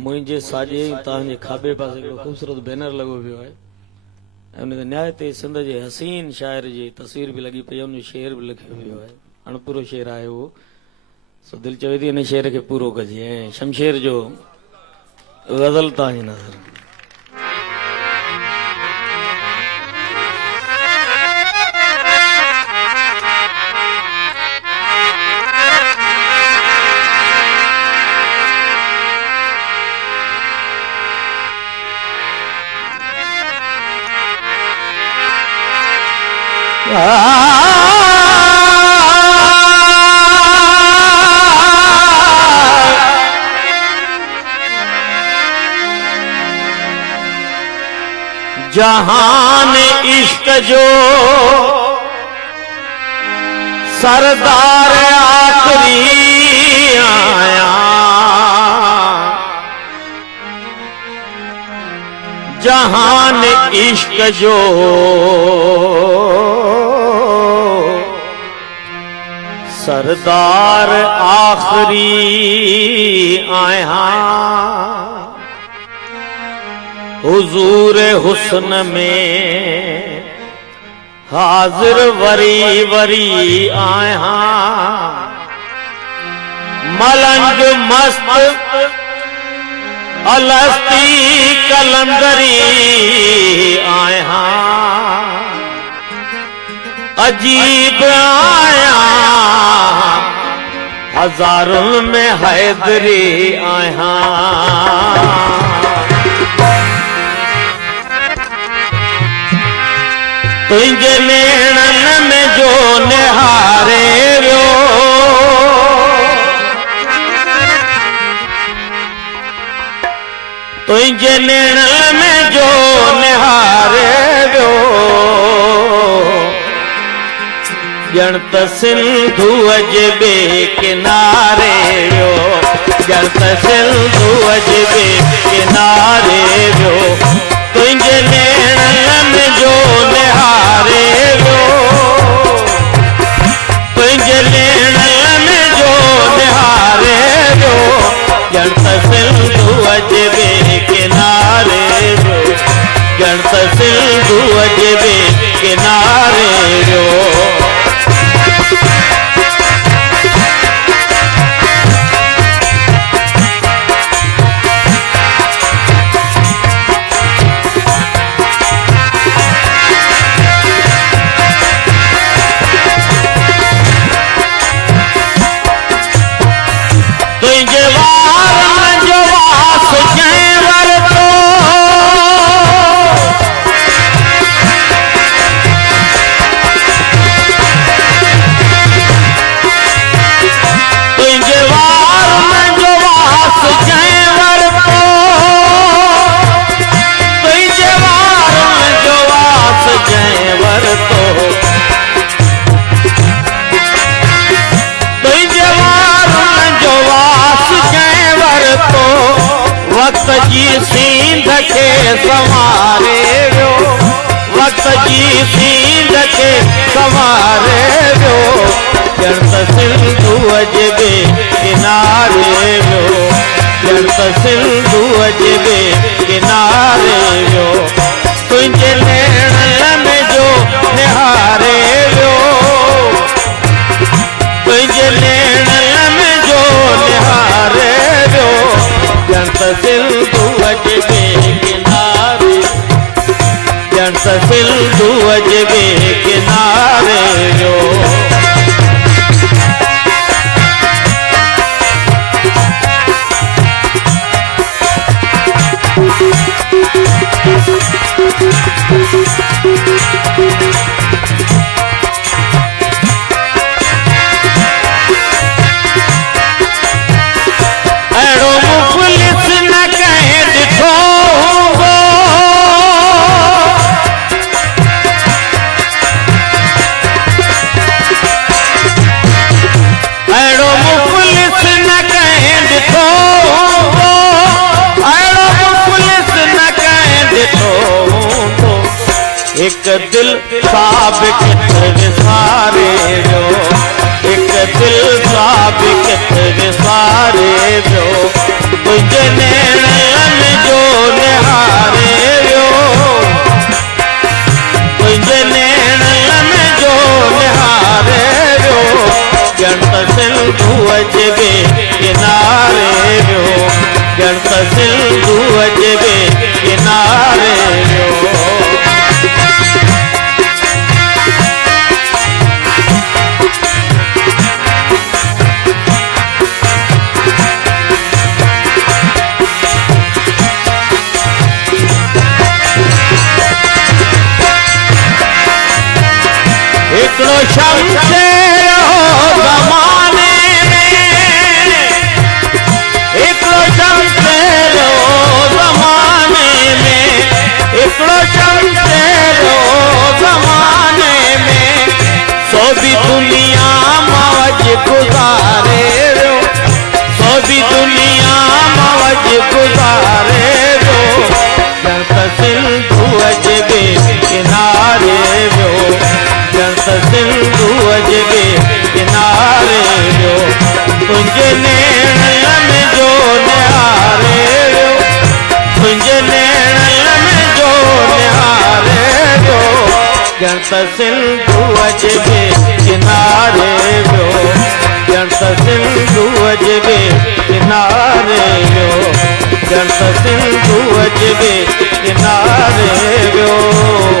मुझे साजे तव्हांजे खाबे पासे हिकिड़ो ख़ूबसूरत बैनर लॻो पियो आहे ऐं उन ते न्याय ते सिंध जे हसीन शाइर जी तस्वीर बि लॻी पई आहे, उन शेर बि लिखियो वियो आहे। अणपूरो शेर आहे उहो, सो दिलि चवे थी इन शेर खे पूरो कजे। ऐं शमशेर जो ग़ज़ल तव्हांजी नज़र जहान इश्क जो सरदार आखरी आया, जहान इश्क जो सरदार आखरी आया, हुजूर हुस्न में हाजिर वरी वरी आया, मलंग मस्त अलस्ती कलंदरी आया, अजीब आया हजारों में हैदरी आया। तुझे नेणन में जो निहारे वियो, तुझे नेणन में जो निहारे वियो, ॼण त सिंधु जे ॿिए किनारे वियो, ॼण त सिंधु जे ॿिए किनारे वियो, तुझे नेणन में जो निहारे वियो, तुझे नेणन में जो निहारे वियो, ॼण त सिंधु जे ॿिए किनारे वियो, ॼण त सिंधु जे ॿिए किनारे वियो। वक्त जी सींध खे संवारे वियो, वक्त जी सींध खे संवारे वियो, ॼण त सिंधु जे ॿिए किनारे वियो, ॼण त सिंधु जे ॿिए किनारे वियो, तुंहिंजे नेणन में जो निहारे वियो, तुंहिंजे नेणन में जो निहारे वियो, ॼण त सिंधु जे ॿिए किनारे, ॼण त सिंधु जे ॿिए किनारे वियो। एक दिल साबित विसारे जो, एक दिल साबित विसारे जो, तुझे नैण शमशेर हो ज़माने में, हिकिड़ो शमशेर हो ज़माने में, हिकिड़ो शमशेर हो ज़माने में, सो भी दुनिया मौज गुज़ारे रो, सो भी दुनिया मौज गुज़ारे रो, ॼण त सिंधूअ जे ॿिए किनारे वियो, ॼण त सिंधूअ जे ॿिए किनारे वियो, तुंहिंजे नेणनि जो निहारे वियो, तुंहिंजे नेणनि जो निहारे वियो, ॼण त सिंधूअ जे ॿिए किनारे वियो, ॼण त सिंधूअ जे ॿिए किनारे वियो, ॼण त सिंधूअ जे ॿिए किनारे वियो।